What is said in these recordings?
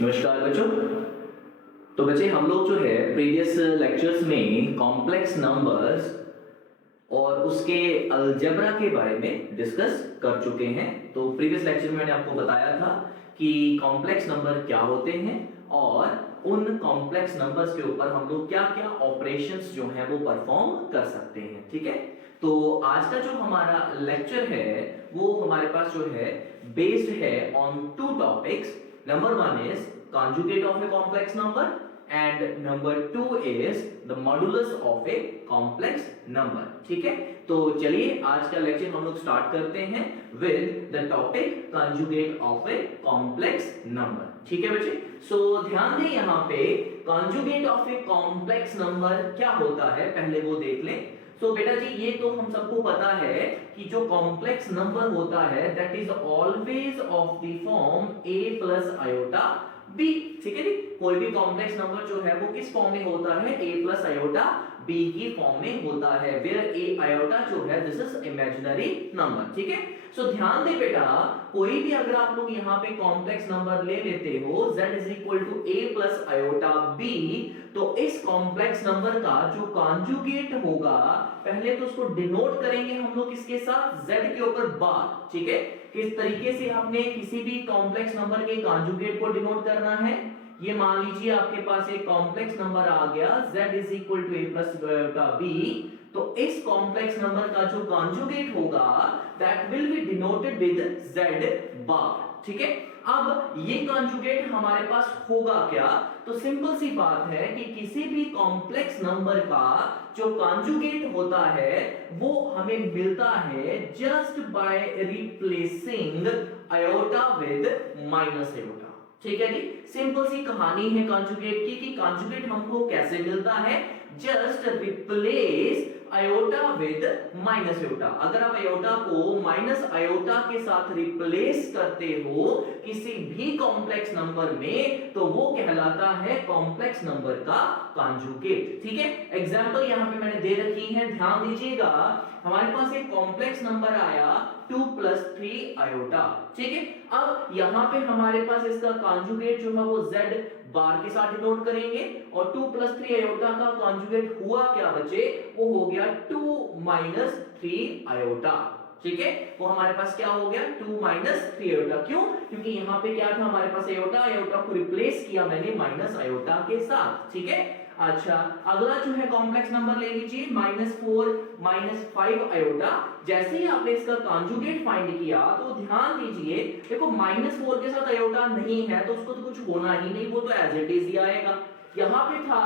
नमस्कार बच्चों। तो बच्चे हम लोग जो है प्रीवियस लेक्चर्स में कॉम्प्लेक्स नंबर्स और उसके अलजेब्रा के बारे में डिस्कस कर चुके हैं। तो प्रीवियस लेक्चर में मैंने आपको बताया था कि कॉम्प्लेक्स नंबर क्या होते हैं और उन कॉम्प्लेक्स नंबर्स के ऊपर हम लोग क्या क्या ऑपरेशंस जो हैं वो परफॉर्म कर सकते हैं। ठीक है, तो आज का जो हमारा लेक्चर है वो हमारे पास जो है बेस्ड है on to topics. Number one is conjugate of a complex number and number two is the modulus of a complex number। ठीक है, तो चलिए आज का लेक्चर हम लोग स्टार्ट करते हैं with the topic conjugate of a complex number। ठीक है बच्चे, सो ध्यान दें यहाँ पे conjugate of a complex number क्या होता है पहले वो देख लें। तो बेटा जी ये तो हम सबको पता है कि जो कॉम्प्लेक्स नंबर होता है that is always of the form a plus iota b। ठीक है जी, कोई भी कॉम्प्लेक्स नंबर जो है वो किस फॉर्म में होता है, a प्लस आयोटा b की फॉर्म में होता है, वेयर a आयोटा जो है दिस इज इमेजिनरी नंबर। ठीक है, सो ध्यान दे बेटा कोई भी अगर आप लोग यहाँ पे कॉम्प्लेक्स नंबर ले लेते हो z is equal to a plus iota b, तो इस कॉम्प्लेक्स नंबर का जो कॉन्जुगेट होगा पहले तो उसको डिनोट करेंगे हम लोग किसके साथ, z के ऊपर बार। ठीक है, किस तरीके से आपने किसी भी कॉम्प्लेक्स नंबर के कॉन्जुगेट को डिनोट करना है, ये मान लीजिए आपके पास एक कॉम्प्लेक्स नंबर आ गया z is equal to a plus b, तो इस कॉम्प्लेक्स नंबर का जो कॉन्जुगेट होगा that will be denoted with z bar. ठीक है, अब ये कॉन्जुगेट हमारे पास होगा क्या, तो सिंपल सी बात है कि किसी भी कॉम्प्लेक्स नंबर का जो कॉन्जुगेट होता है वो हमें मिलता है just by replacing iota with minus iota. ठीक है जी, सिंपल सी कहानी है कॉन्जुगेट की कि कॉन्जुगेट हमको कैसे मिलता है, just replace iota with minus iota. अगर आप आयोटा को माइनस आयोटा के साथ रिप्लेस करते हो किसी भी कॉम्प्लेक्स नंबर में तो वो कहलाता है कॉम्प्लेक्स नंबर का कॉन्जुगेट। ठीक है, एग्जांपल यहां पे मैंने दे रखी है, ध्यान दीजिएगा। हमारे पास एक कॉम्प्लेक्स नंबर आया 2 प्लस 3 आयोटा। ठीक है, अब यहां पे हमारे पास इसका कॉन्जुगेट जो है वो z बार के साथ डिनोट करेंगे और 2 प्लस 3 आयोटा का कॉन्जुगेट हुआ क्या बचे, वो हो गया 2 माइनस 3 आयोटा। ठीक है, वो हमारे पास क्या हो गया 2 माइनस 3 आयोटा। क्यों, क्योंकि यहां पे क्या था हमारे पास आयोटा, आयोटा को रिप्लेस किया मैंने माइनस आयोटा के साथ। ठीक है, अच्छा अगला जो है कॉम्प्लेक्स नंबर ले लीजिए -4 -5 आयोटा। जैसे ही आपने इसका कॉन्जुगेट फाइंड किया तो ध्यान दीजिए, देखो -4 के साथ आयोटा नहीं है तो उसको तो कुछ होना ही नहीं, वो तो एज इट इज ही आएगा। यहां पे था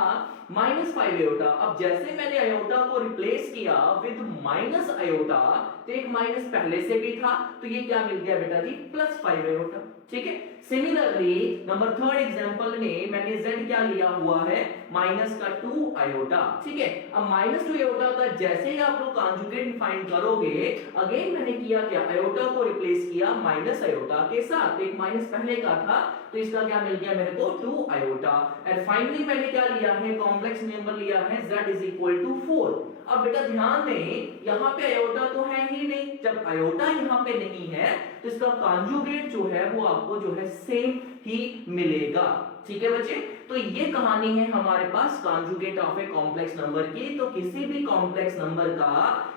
-5 आयोटा, अब जैसे मैंने आयोटा को रिप्लेस किया विद माइनस आयोटा तो एक माइनस पहले से भी था तो ये क्या मिल गया बेटा जी +5 आयोटा। ठीक है, सिमिलरली नंबर थर्ड एग्जांपल में मैंने z क्या लिया हुआ है -2 आयोटा। ठीक है, अब -2 आयोटा का जैसे ही आप लोग कॉन्जुगेट फाइंड करोगे अगेन मैंने किया क्या, आयोटा को रिप्लेस किया माइनस आयोटा के साथ, एक माइनस पहले का था तो इसका क्या मिल गया मेरे को 2 आयोटा। एंड फाइनली मैंने क्या लिया है, कॉम्प्लेक्स नंबर लिया है z इज इक्वल टू 4। अब बेटा ध्यान दें यहाँ पे आयोटा तो है ही नहीं, जब आयोटा यहाँ पे नहीं है तो इसका कॉन्जुगेट जो है वो आपको जो है सेम ही मिलेगा। ठीक है बच्चे, तो ये कहानी है हमारे पास conjugate of a complex number की। तो किसी भी कॉम्प्लेक्स नंबर का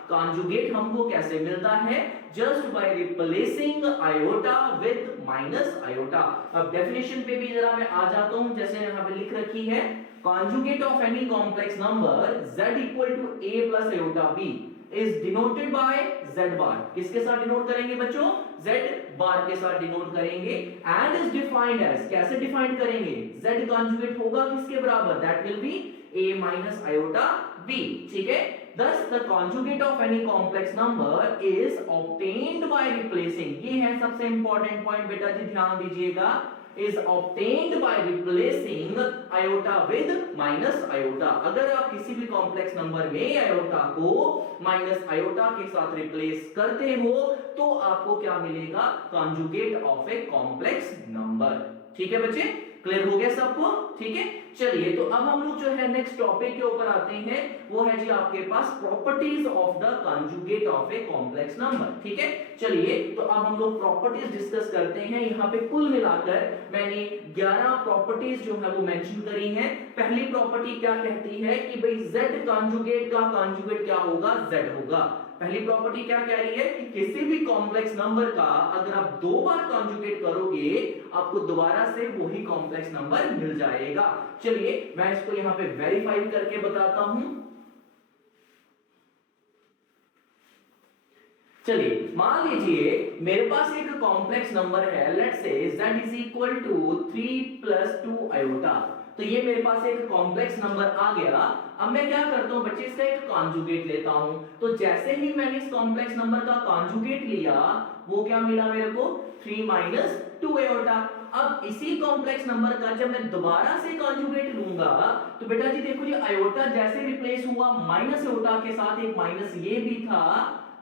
कॉन्जुगेट हमको कैसे मिलता है, just by replacing iota with minus iota. अब डेफिनेशन पे भी जरा मैं आ जाता हूं, जैसे यहाँ पे लिख रखी है conjugate of any complex number z equal to a plus iota b is denoted by z bar। किसके साथ डिनोट करेंगे बच्चों, z बार के साथ डिनोट करेंगे and is defined as, कैसे डिफाइन करेंगे, z conjugate होगा किसके बराबर, that will be a minus iota b। ठीक है, thus the conjugate of any complex number is obtained by replacing, ये है सबसे इंपॉर्टेंट पॉइंट बेटा जी ध्यान दीजिएगा, is obtained by replacing iota with minus iota। अगर आप किसी भी कॉम्प्लेक्स नंबर में आयोटा को माइनस आयोटा के साथ रिप्लेस करते हो तो आपको क्या मिलेगा, conjugate of a complex number. ठीक है बच्चे, क्लियर हो गया सबको? ठीक है, चलिए तो अब हम लोग जो है नेक्स्ट टॉपिक के ऊपर आते हैं, वो है जी आपके पास properties of the conjugate of a complex number. ठीक है, चलिए तो अब हम लोग प्रॉपर्टीज डिस्कस करते हैं। यहाँ पे कुल मिलाकर मैंने 11 प्रॉपर्टीज जो है वो मेंशन करी हैं। पहली प्रॉपर्टी क्या कहती है कि भाई z कंजुगेट का कंजुगेट क्या होगा? z होगा। पहली प्रॉपर्टी क्या कह रही है कि किसी भी कॉम्प्लेक्स नंबर का अगर आप दो बार कंजुगेट करोगे आपको दोबारा से वही कॉम्प्लेक्स नंबर मिल जाएगा। चलिए मैं इसको यहां पे वेरीफाई करके बताता हूं। चलिए मान लीजिए मेरे पास एक कॉम्प्लेक्स नंबर है, let's say z is equal to 3 + 2 iota. तो ये मेरे पास एक कॉम्प्लेक्स नंबर आ गया। अब मैं क्या करता हूं बच्चे, इसका एक कॉन्जुगेट लेता हूं। तो जैसे ही मैंने इस कॉम्प्लेक्स नंबर का कॉन्जुगेट लिया वो क्या मिला मेरे को? 3 - 2 आयोटा। अब इसी कॉम्प्लेक्स नंबर का जब मैं दोबारा से कॉन्जुगेट लूंगा तो बेटा जी देखो, ये आयोटा जैसे रिप्लेस हुआ माइनस आयोटा के साथ, एक माइनस ये भी था,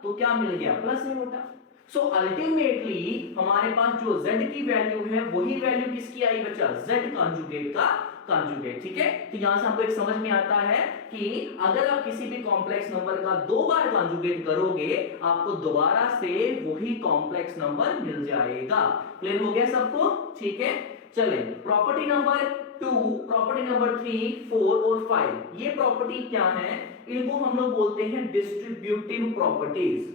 तो क्या मिल गया? Plus iota. सो अल्टीमेटली हमारे पास जो z की वैल्यू है वही वैल्यू किसकी आई बच्चा? z कॉन्जुगेट का कॉन्जुगेट। ठीक है, तो यहां से हमको एक समझ में आता है कि अगर आप किसी भी कॉम्प्लेक्स नंबर का दो बार कॉन्जुगेट करोगे आपको दोबारा से वही कॉम्प्लेक्स नंबर मिल जाएगा। क्लियर हो गया सबको? ठीक है, चलें प्रॉपर्टी नंबर 2, प्रॉपर्टी नंबर 3, 4 और 5, ये प्रॉपर्टी क्या है? इनको हम लोग बोलते हैं डिस्ट्रीब्यूटिव प्रॉपर्टीज।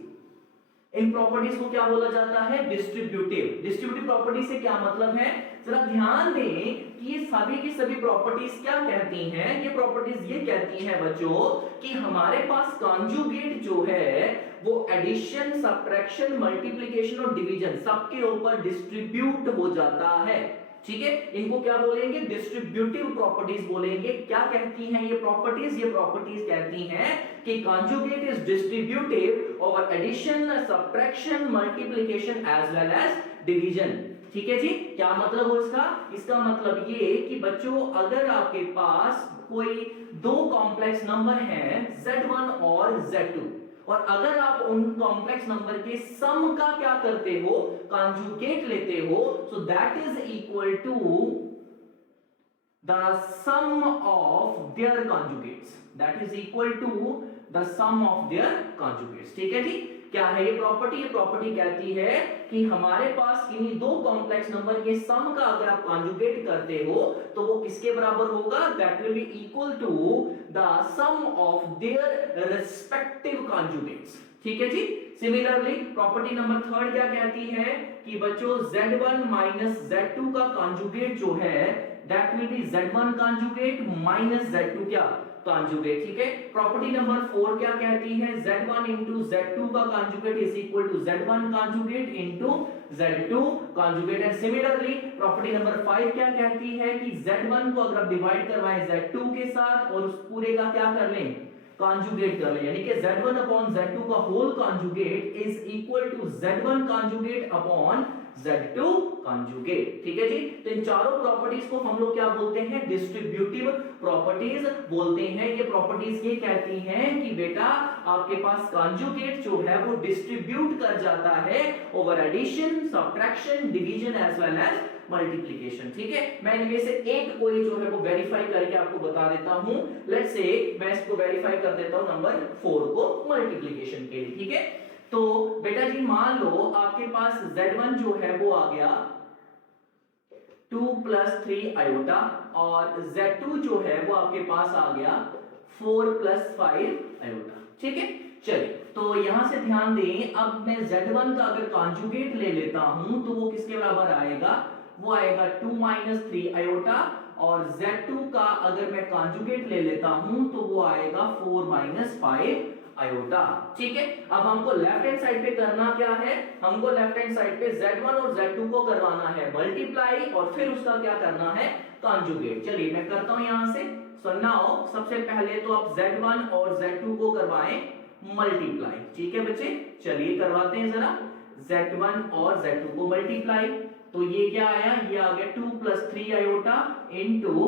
इन प्रॉपर्टीज को क्या बोला जाता है? डिस्ट्रीब्यूटिव। डिस्ट्रीब्यूटिव प्रॉपर्टी से क्या मतलब है? जरा ध्यान दें कि ये सभी की सभी प्रॉपर्टीज क्या कहती हैं। ये प्रॉपर्टीज ये कहती हैं बच्चों कि हमारे पास कॉन्जुगेट जो है वो एडिशन, सब्ट्रैक्शन, मल्टीप्लिकेशन और डिवीजन सबके ऊपर डिस्ट्रीब्यूट हो जाता है। ठीक है, इनको क्या बोलेंगे? डिस्ट्रीब्यूटिव प्रॉपर्टीज बोलेंगे। क्या कहती हैं ये प्रॉपर्टीज? ये प्रॉपर्टीज कहती हैं कि conjugate is distributive over addition, subtraction, multiplication as well as division. ठीक है जी, क्या मतलब हो इसका? इसका मतलब ये कि बच्चों अगर आपके पास कोई दो कॉम्प्लेक्स नंबर हैं z1 और z2, और अगर आप उन कॉम्प्लेक्स नंबर के सम का क्या करते हो? कॉन्जुगेट लेते हो, so that is equal to the sum of their conjugates. That is equal to the sum of their conjugates. ठीक है जी, क्या है ये प्रॉपर्टी? ये प्रॉपर्टी कहती है कि हमारे पास किन्हीं दो कॉम्प्लेक्स नंबर के सम का अगर आप कॉन्जुगेट करते हो तो वो किसके बराबर होगा? That will be equal to the sum of their respective conjugates. ठीक है जी, सिमिलरली प्रॉपर्टी नंबर 3 क्या कहती है कि बच्चों z1 - z2 का कॉन्जुगेट जो है that will B z1 conjugate minus z2 क्या? कॉन्जुगेट। ठीक है, प्रॉपर्टी नंबर 4 क्या कहती है? z1 * z2 का conjugate is equal to z1 conjugate * z2 conjugate. And similarly property number 5 क्या कहती है कि z1 को अगर आप डिवाइड करवाएं z2 के साथ और उस पूरे का क्या कर लें? कॉन्जुगेट कर लें, यानी कि z1 अपॉन z2 का whole conjugate is equal to z1 conjugate upon z2 conjugate. ठीक है जी, तो इन चारों प्रॉपर्टीज को हम लोग क्या बोलते हैं? डिस्ट्रीब्यूटिव प्रॉपर्टीज बोलते हैं। ये प्रॉपर्टीज ये कहती हैं कि बेटा आपके पास कॉन्जुगेट जो है वो डिस्ट्रीब्यूट कर जाता है over addition, subtraction, division as well as multiplication. ठीक है, मैं इनमें से एक कोई जो है वो वेरीफाई करके आपको बता देता हूं। लेट्स से मैं इसको वेरीफाई कर देता हूं नंबर 4 को मल्टीप्लिकेशन के लिए। ठीक है, तो बेटा जी मान लो आपके पास z1 जो है वो आ गया 2 + 3 आयोटा और z2 जो है वो आपके पास आ गया 4 + 5 आयोटा। ठीक है, चलिए तो यहां से ध्यान दें, अब मैं z1 का अगर कॉन्जुगेट ले लेता हूं तो वो किसके बराबर आएगा? वो आएगा 2 - 3 आयोटा, और z2 का अगर मैं कॉन्जुगेट ले लेता हूं तो वो आएगा 4 - 5 आयोटा। ठीक है, अब हमको लेफ्ट हैंड साइड पे करना क्या है? हमको लेफ्ट हैंड साइड पे z1 और z2 को करवाना है मल्टीप्लाई और फिर उसका क्या करना है? कॉन्जुगेट। चलिए मैं करता हूं यहां से। सो नाउ सबसे पहले तो आप z1 और z2 को करवाएं मल्टीप्लाई। ठीक है बच्चे, चलिए करवाते हैं जरा z1 और z2 को मल्टीप्लाई। तो ये क्या आया? ये आ गया 2 + 3 आयोटा इंटू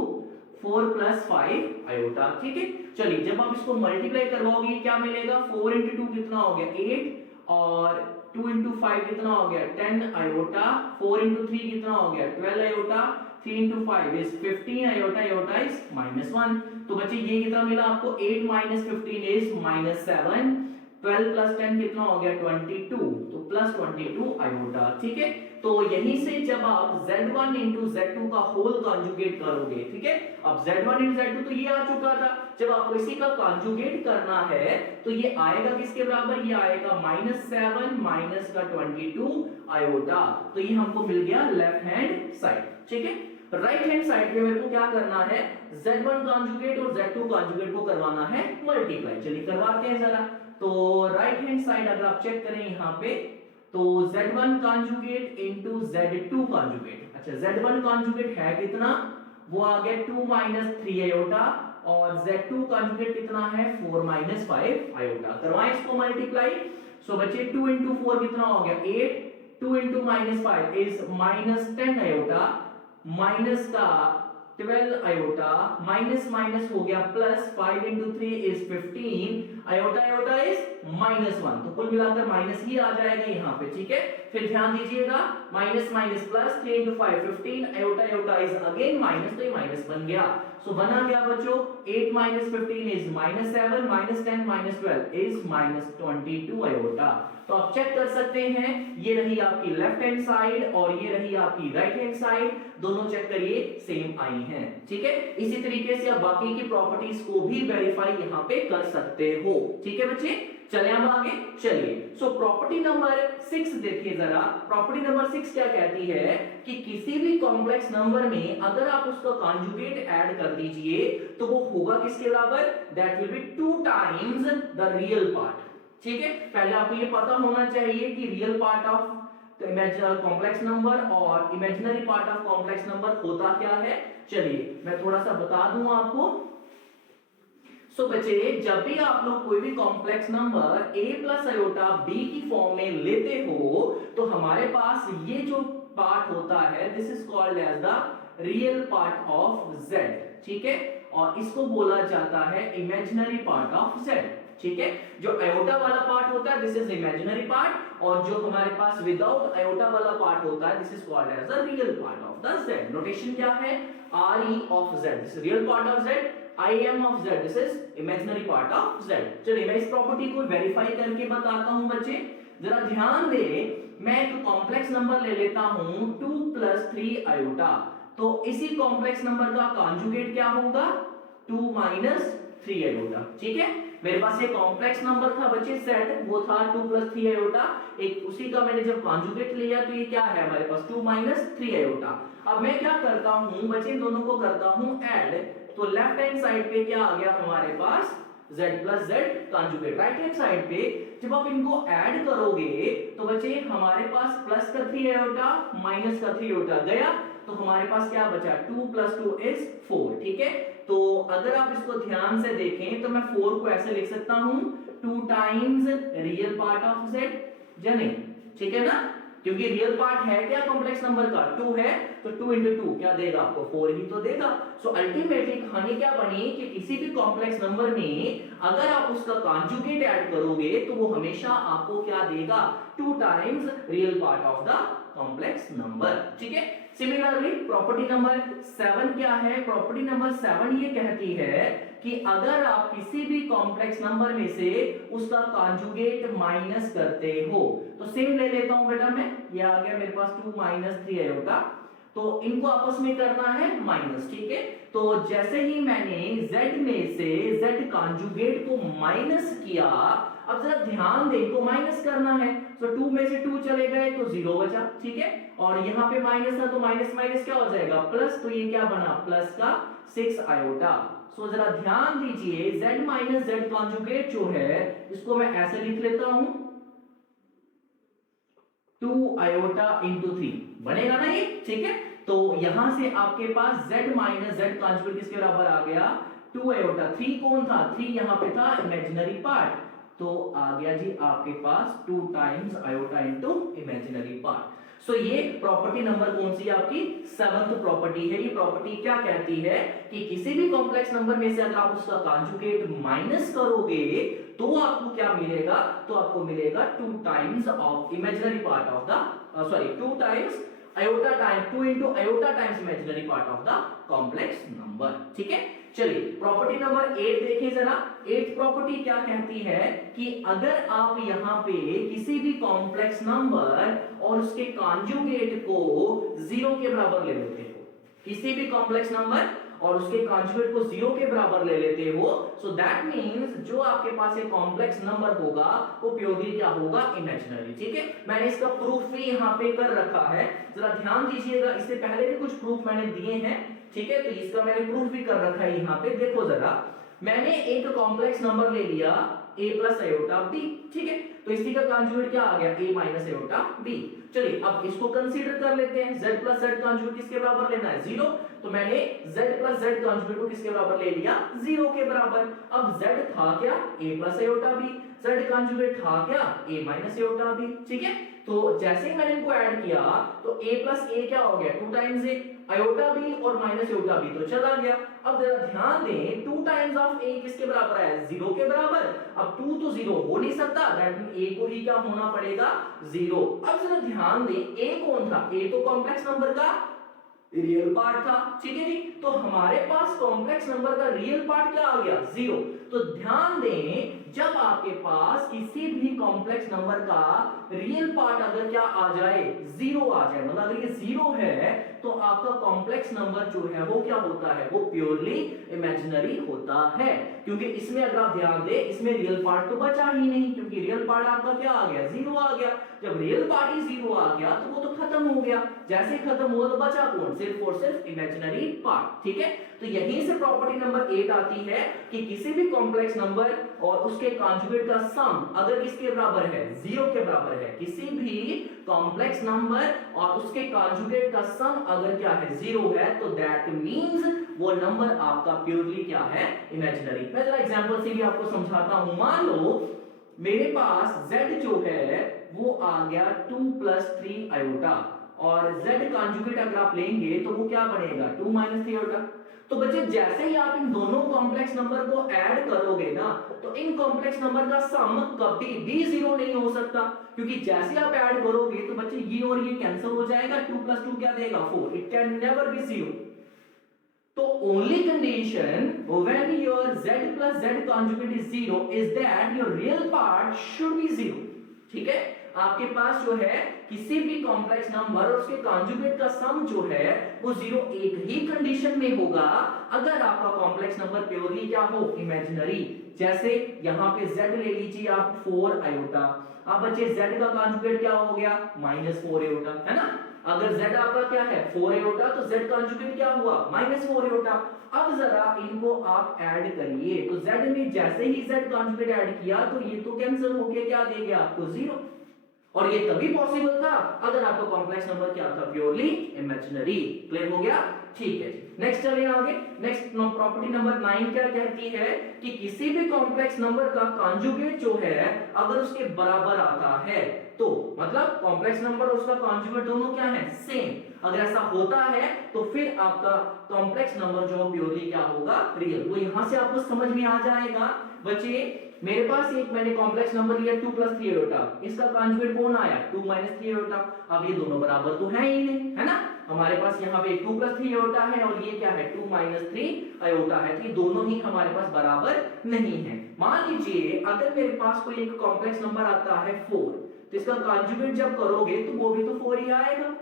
4 + 5 आयोटा। ठीक है, चलिए जब आप इसको मल्टीप्लाई करवाओगे क्या मिलेगा? 4 × 2 कितना हो गया? 8, और 2 इंटू 5 कितना हो गया 10 आयोटा, 4 इंटू 3 कितना हो गया 12 iota, 3 into 5 is 15 iota, iota is -1। तो बच्चे ये कितना मिला आपको 8 माइनस 15 इज -7, 12 प्लस 10 कितना हो गया 22, तो प्लस 22 आयोटा। ठीक है, तो यहीं से जब आप Z1 इंटू Z2 का होल कॉन्जुगेट करोगे, ठीक है, अब Z1 इंटू Z2 तो ये आ चुका था, जब आपको इसी का कॉन्जुगेट करना है तो ये आएगा किसके बराबर, ये आएगा -7 माइनस का 22 आयोटा। तो ये हमको मिल गया लेफ्ट हैंड साइड। ठीक है, राइट हैंड साइड पे मेरे को क्या करना है, Z1 कॉन्जुगेट और Z2 कॉन्जुगेट को करवाना है मल्टीप्लाई। चलिए करवाते हैं जरा। तो राइट हैंड साइड अगर आप चेक करें यहाँ पे, तो Z1 conjugate into Z2 conjugate. अच्छा, Z1 कॉन्जुगेट है कितना, वो आ गया 2 माइनस 3 आयोटा, और Z2 कॉन्जुगेट कितना है 4 माइनस 5 आयोटा। करवाएं इसको मल्टीप्लाई। सो बच्चे 2 इंटू 4 कितना हो गया 8, 2 इंटू -5 इज -10 आयोटा, माइनस का 12 आयोटा, माइनस माइनस हो गया plus, 5 into 3 is 15 iota, iota is -1। तो कुल मिलाकर माइनस ही आ जाएगा यहाँ पे। ठीक है, फिर ध्यान दीजिएगा minus minus plus, 3 into 5 15 iota, iota is again minus, तो ये माइनस बन गया। सो बना क्या बच्चों 8 माइनस 15 इज -7, -10 -12 इज -22 आयोटा। तो आप चेक कर सकते हैं, ये रही आपकी लेफ्ट हैंड साइड और ये रही आपकी राइट हैंड साइड, दोनों चेक करिए सेम आई हैं। ठीक है, इसी तरीके से आप बाकी की प्रॉपर्टीज को भी वेरीफाई यहाँ पे कर सकते हो। ठीक है बच्चे, चले हम आगे। चलिए, सो प्रॉपर्टी नंबर 6 देखिए जरा। प्रॉपर्टी नंबर 6 क्या कहती है कि किसी भी कॉम्प्लेक्स नंबर में अगर आप उसका कॉन्जुगेट ऐड कर दीजिए तो वो होगा किसके बराबर, that will be 2 times the real part. ठीक है, पहले आपको ये पता होना चाहिए कि real part of complex number और imaginary part of complex number होता क्या है। चलिए मैं थोड़ा सा बता दूं आपको। सो बच्चे, जब भी आप लोग कोई भी complex number a plus iota b की फॉर्म में लेते हो तो हमारे पास ये जो पार्ट होता है this is called as the real part of z। ठीक है, और इसको बोला जाता है इमेजिनरी पार्ट ऑफ z। ठीक है, जो आयोटा वाला पार्ट होता है दिस इज इमेजिनरी पार्ट, और जो हमारे पास विदाउट आयोटा वाला पार्ट होता है this is called as the real part of the z। Notation क्या है, re of z, this is real part of z, im of z, this is imaginary part of z। चलिए मैं इस property को verify करके बताता हूं बच्चे, जरा ध्यान दे। मैं एक कॉम्प्लेक्स नंबर ले लेता हूं 2 प्लस 3 आयोटा, तो इसी कॉम्प्लेक्स नंबर का कॉन्जुगेट क्या होगा 2 माइनस 3 आयोटा। ठीक है, मेरे पास ये कॉम्प्लेक्स नंबर था बच्चे z, वो था 2 प्लस 3 आयोटा, एक उसी का मैंने जब कॉन्जुगेट लिया तो ये क्या है हमारे पास 2 माइनस 3 आयोटा। अब मैं क्या करता हूं बच्चे, इन दोनों को करता हूं ऐड, तो लेफ्ट हैंड साइड पे क्या आ गया हमारे पास z plus z conjugate. Right hand side पे जब आप इनको ऐड करोगे तो बच्चे हमारे पास प्लस का 3 आयोटा माइनस का 3 आयोटा गया, तो हमारे पास क्या बचा 2 प्लस 2 इज 4। ठीक है, तो अगर आप इसको ध्यान से देखें तो मैं 4 को ऐसे लिख सकता हूं 2 times real part of z, जाने। ठीक है ना, क्योंकि रियल पार्ट है क्या कॉम्प्लेक्स नंबर का 2 है, तो 2 इंटू 2 क्या देगा आपको 4 ही तो देगा। सो अल्टीमेटली कहानी क्या बनी कि किसी भी कॉम्प्लेक्स नंबर में अगर आप उसका कॉन्जुगेट ऐड करोगे तो वो हमेशा आपको क्या देगा 2 times real part of the complex number. ठीक है, सिमिलरली प्रॉपर्टी नंबर 7 क्या है, प्रॉपर्टी नंबर 7 ये कहती है कि अगर आप किसी भी कॉम्प्लेक्स नंबर में से उसका कॉन्जुगेट माइनस करते हो, तो सेम ले लेता हूं बेटा मैं, ये आ गया मेरे पास 2 माइनस 3 आयोटा, तो इनको आपस में करना है माइनस। ठीक है, तो जैसे ही मैंने z में से z कॉन्जुगेट को माइनस किया, अब जरा ध्यान दे, इनको माइनस करना है, तो 2 में से 2 चले गए तो 0 बचा। ठीक है, और यहाँ पे माइनस था तो माइनस माइनस क्या हो जाएगा प्लस, तो ये क्या बना प्लस का 6 आयोटा। सो जरा ध्यान दीजिए z माइनस z कॉन्जुगेट जो है इसको मैं ऐसे लिख लेता हूं 2 आयोटा इंटू 3 बनेगा ना ये। ठीक है, तो यहां से आपके पास z माइनस z कॉन्जुगेट किसके बराबर आ गया 2 आयोटा। 3 कौन था, 3 यहां पे था इमेजिनरी पार्ट, तो आ गया जी आपके पास 2 times iota into imaginary part. So ये प्रॉपर्टी नंबर कौन सी आपकी 7th प्रॉपर्टी है। ये प्रॉपर्टी क्या कहती है कि किसी भी कॉम्प्लेक्स नंबर में से अगर आप उसका कॉन्जुगेट माइनस करोगे तो आपको क्या मिलेगा, तो आपको मिलेगा 2 times of imaginary part of the sorry 2 times iota time 2 into iota times imaginary part of the complex number. ठीक है, चलिए प्रॉपर्टी नंबर 8 देखिए जरा। 8th प्रॉपर्टी क्या कहती है कि अगर आप यहां पे किसी भी कॉम्प्लेक्स नंबर और उसके कॉन्जुगेट को 0 के बराबर ले लेते हो, किसी भी कॉम्प्लेक्स नंबर और उसके कॉन्जुगेट को 0 के बराबर ले लेते हो, सो दैट मींस जो आपके पास एक कॉम्प्लेक्स नंबर होगा वो प्योरली क्या होगा, इमेजिनरी। ठीक है, मैंने इसका प्रूफ भी यहां पे कर रखा है, जरा ध्यान दीजिएगा। इससे पहले भी कुछ प्रूफ मैंने दिए हैं, ठीक है, तो इसका मैंने प्रूफ भी कर रखा है यहां पे। देखो जरा, मैंने एक कॉम्प्लेक्स नंबर ले लिया a प्लस आयोटा b, ठीक है, तो इसी का कॉन्जुगेट क्या आ गया, a माइनस आयोटा b। चलिए अब इसको कंसीडर कर लेते हैं, z प्लस z कॉन्जुगेट किसके बराबर लेना है, 0, तो मैंने z प्लस z कॉन्जुगेट को किसके बराबर ले लिया, 0 के बराबर। अब z था क्या, a plus iota b, z conjugate था क्या, a माइनस आयोटा b। ठीक है, तो जैसे ही मैंने इनको ऐड किया तो a प्लस a क्या हो गया, 2 टाइम्स a, आयोटा b और माइनस आयोटा b तो चला गया। अब जरा ध्यान दें, 2 टाइम्स ऑफ a किसके बराबर है, 0 के बराबर। अब 2 तो 0 हो नहीं सकता, दैट मीन a को ही क्या होना पड़ेगा, 0। अब जरा ध्यान दें, a कौन था, a तो कॉम्प्लेक्स नंबर का रियल पार्ट था, ठीक है जी, तो हमारे पास कॉम्प्लेक्स नंबर का रियल पार्ट क्या आ गया, 0। तो ध्यान दें, जब आपके पास किसी भी कॉम्प्लेक्स नंबर का रियल पार्ट अगर क्या आ जाए, 0 आ जाए, मतलब अगर ये 0 है तो आपका कॉम्प्लेक्स नंबर जो है वो क्या होता है, वो प्योरली इमेजिनरी होता है। क्योंकि इसमें अगर आप ध्यान दें, इसमें रियल पार्ट तो बचा ही नहीं, क्योंकि रियल पार्ट आपका क्या आ गया, 0 आ गया। जब रियल पार्ट ही 0 आ गया तो वो तो खत्म हो गया, जैसे खत्म हुआ तो बचा कौन, सिर्फ और सिर्फ इमेजिनरी पार्ट। ठीक है, तो यहीं से प्रॉपर्टी नंबर 8 आती है कि किसी भी कॉम्प्लेक्स नंबर और उसके कॉन्जुगेट का सम अगर किसके बराबर है, 0 के बराबर है, किसी भी कॉम्प्लेक्स नंबर और उसके कॉन्जुगेट का सम अगर क्या है, 0 है, तो दैट मींस वो नंबर आपका प्योरली क्या है, इमेजिनरी। मैं जरा एग्जांपल से भी आपको समझाता हूं। मान लो मेरे पास z जो है वो आ गया 2 + 3 आयोटा, और z कॉन्जुगेट अगर आप लेंगे तो वो क्या बनेगा, 2 - 3 आयोटा। तो बच्चे जैसे ही आप इन दोनों कॉम्प्लेक्स नंबर को ऐड करोगे ना, तो इन कॉम्प्लेक्स नंबर का सम कभी भी 0 नहीं हो सकता, क्योंकि जैसे आप ऐड करोगे तो बच्चे ये और ये कैंसिल हो जाएगा, 2 + 2 क्या देगा, 4, इट कैन नेवर बी 0। तो only condition when your z plus z conjugate is 0 is that your real part should be 0। ठीक है, आपके पास जो है किसी भी कॉम्प्लेक्स नंबर और उसके कॉन्जुगेट का सम जो है वो 0 एक ही कंडीशन में होगा, अगर आपका कॉम्प्लेक्स नंबर प्योरली क्या हो, इमेजिनरी। जैसे यहां पे z ले लीजिए आप 4 आयोटा, अब बच्चे z का कॉन्जुगेट क्या हो गया, -4 आयोटा, है ना। अगर z आपका क्या है, 4 आयोटा, तो z कॉन्जुगेट क्या हुआ, -4 आयोटा। अब जरा इनको आप ऐड करिए, तो z में जैसे ही z कॉन्जुगेट ऐड किया तो ये तो कैंसिल होके क्या देगा आपको, 0। और ये तभी पॉसिबल था अगर आपका कॉम्प्लेक्स नंबर क्या था, प्योरली इमेजिनरी। क्लियर हो गया, ठीक है जी। नेक्स्ट चलिए आगे। नेक्स्ट प्रॉपर्टी नंबर 9 क्या कहती है कि किसी भी कॉम्प्लेक्स नंबर का कॉन्जुगेट जो है अगर उसके बराबर आता है, तो मतलब कॉम्प्लेक्स नंबर और उसका कॉन्जुगेट दोनों क्या है, सेम। अगर ऐसा होता है तो फिर आपका कॉम्प्लेक्स नंबर जो प्योरली क्या होगा, रियल। वो यहां से आपको समझ में आ जाएगा। बच्चे मेरे पास एक मैंने कॉम्प्लेक्स नंबर लिया 2 + 3 आयोटा, इसका कॉन्जुगेट कौन आया, 2 - 3 आयोटा। अब ये दोनों बराबर तो है ही नहीं, है ना। हमारे पास यहाँ पे 2 + 3 आयोटा है और ये क्या है, 2 - 3 आयोटा है, तो ये दोनों ही हमारे पास बराबर नहीं है। मान लीजिए अगर मेरे पास कोई एक कॉम्प्लेक्स नंबर आता है 4, तो इसका कॉन्जुगेट जब करोगे तो वो भी तो 4 ही आएगा,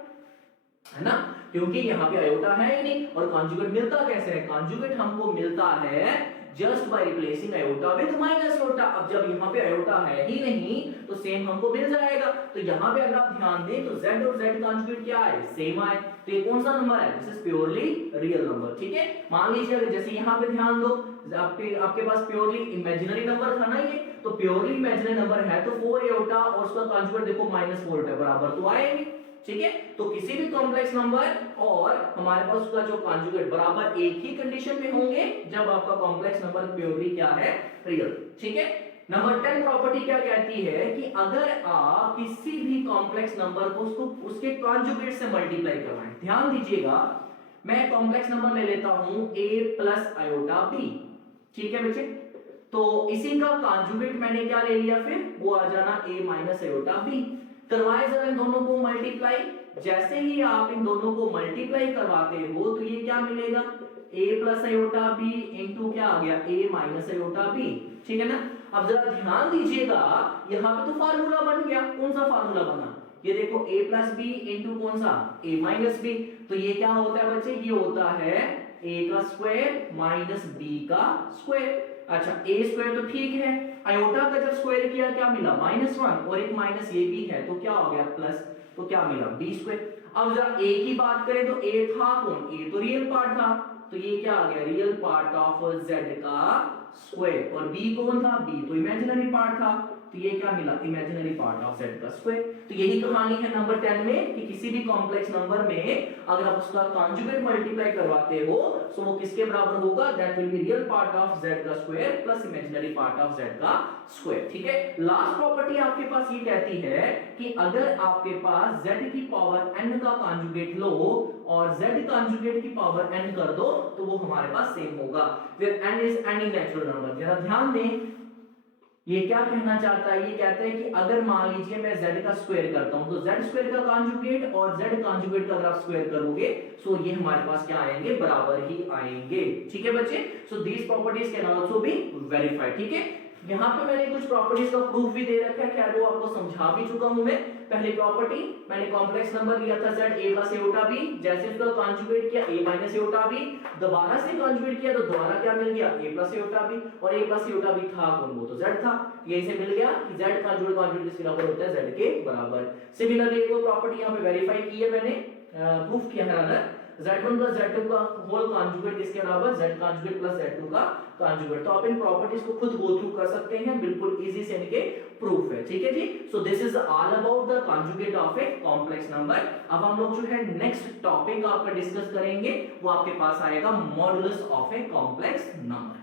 है ना, क्योंकि यहाँ पे आयोटा है ही नहीं। और कॉन्जुगेट मिलता कैसे है, कॉन्जुगेट हमको मिलता है just by replacing iota with minus iota. अब जब यहाँ पे आयोटा है ही नहीं तो सेम हमको मिल जाएगा। तो यहाँ पे अगर आप ध्यान दें तो z और z कॉन्जुगेट क्या है, सेम आए, तो ये कौन सा नंबर है, this is purely real number. ठीक है, मान लीजिए अगर जैसे यहाँ पे ध्यान दो, आपके पास प्योरली इमेजिनरी नंबर था ना ये, तो प्योरली इमेजिनरी नंबर है तो 4 आयोटा और उसका कॉन्जुगेट देखो -4 है, बराबर तो आएगी। ठीक है, तो किसी भी कॉम्प्लेक्स नंबर और हमारे पास उसका जो कॉन्जुगेट बराबर एक ही कंडीशन में होंगे जब आपका कॉम्प्लेक्स नंबर प्योरली क्या है, रियल। ठीक है, नंबर 10 प्रॉपर्टी क्या कहती है कि अगर आप किसी भी कॉम्प्लेक्स नंबर को उसको उसके कॉन्जुगेट से मल्टीप्लाई करवाएं, ध्यान दीजिएगा, मैं कॉम्प्लेक्स नंबर ले लेता हूं a + आयोटा b। ठीक है बच्चे, तो इसी का कॉन्जुगेट मैंने क्या ले लिया, फिर वो आ जाना a माइनस आयोटा b। करवाए जरा इन दोनों को मल्टीप्लाई। जैसे ही आप इन दोनों को मल्टीप्लाई करवाते हो तो ये क्या मिलेगा, a plus iota b into क्या आ गया, a माइनस आयोटा b। ठीक है ना। अब जरा ध्यान दीजिएगा, यहाँ पे तो फार्मूला बन गया। कौन सा फार्मूला बना, ये देखो a प्लस बी इंटू कौन सा, a माइनस बी। तो ये क्या होता है बच्चे, ये होता है a का स्क्वायर माइनस b का स्क्वायर। अच्छा a स्क्वायर तो ठीक है, आयोटा का जब स्क्वायर किया क्या मिला, -1, और एक माइनस ये भी है तो क्या हो गया प्लस, तो क्या मिला b स्क्वायर। अब जरा a की बात करें तो a था कौन, a तो रियल पार्ट था, तो ये क्या आ गया, रियल पार्ट ऑफ z का स्क्वायर। और b कौन था, b तो इमेजिनरी पार्ट था, तो ये क्या मिला, इमेजिनरी पार्ट ऑफ z का स्क्वायर। तो यही कहानी है नंबर 10 में कि किसी भी कॉम्प्लेक्स नंबर में अगर आप उसका कॉन्जुगेट मल्टीप्लाई करवाते हो तो वो किसके बराबर होगा, that will be real part of z का square plus imaginary part of z का स्क्वायर। ठीक है। लास्ट प्रॉपर्टी आपके पास ये कहती है कि अगर आपके पास z की पावर n का कॉन्जुगेट लो और z कॉन्जुगेट की पावर n कर दो तो वो हमारे पास सेम होगा, फिर n is any natural number. जरा ध्यान दें, ये क्या कहना चाहता है, ये कहता है कि अगर मान लीजिए मैं z का स्क्वायर करता हूं तो z स्क्वायर का कॉन्जुगेट और z कॉन्जुगेट का अगर आप स्क्वायर करोगे सो ये हमारे पास क्या आएंगे, बराबर ही आएंगे। ठीक है बच्चे, so these properties can also be verified. ठीक है। यहाँ पे मैंने कुछ प्रॉपर्टीज का प्रूफ भी दे रखा है, खैर वो आपको समझा भी चुका हूं मैं। पहली प्रॉपर्टी मैंने कॉम्प्लेक्स नंबर लिया था z a plus iota b, जैसे उसका कॉन्जुगेट किया a माइनस आयोटा b, दोबारा से कॉन्जुगेट किया तो दोबारा क्या मिल गया, a प्लस आयोटा b, और a प्लस आयोटा b था कौन, वो तो z था। यही से मिल गया कि z कॉन्जुगेट कॉन्जुगेट किसके बराबर होता है, z के बराबर। सिमिलरली एक और प्रॉपर्टी यहाँ पे वेरीफाई की है मैंने, प्रूफ किया है रादर, z1 प्लस z2 का होल कॉन्जुगेट किसके बराबर, z कॉन्जुगेट प्लस z2 का कॉन्जुगेट। तो आप इन प्रॉपर्टीज को खुद गो थ्रू कर सकते हैं, बिल्कुल इजी से इनके प्रूफ है। ठीक है जी। So this is all about the conjugate of a complex number. अब हम लोग जो है नेक्स्ट टॉपिक आपका डिस्कस करेंगे, वो आपके पास आएगा modulus of a complex number.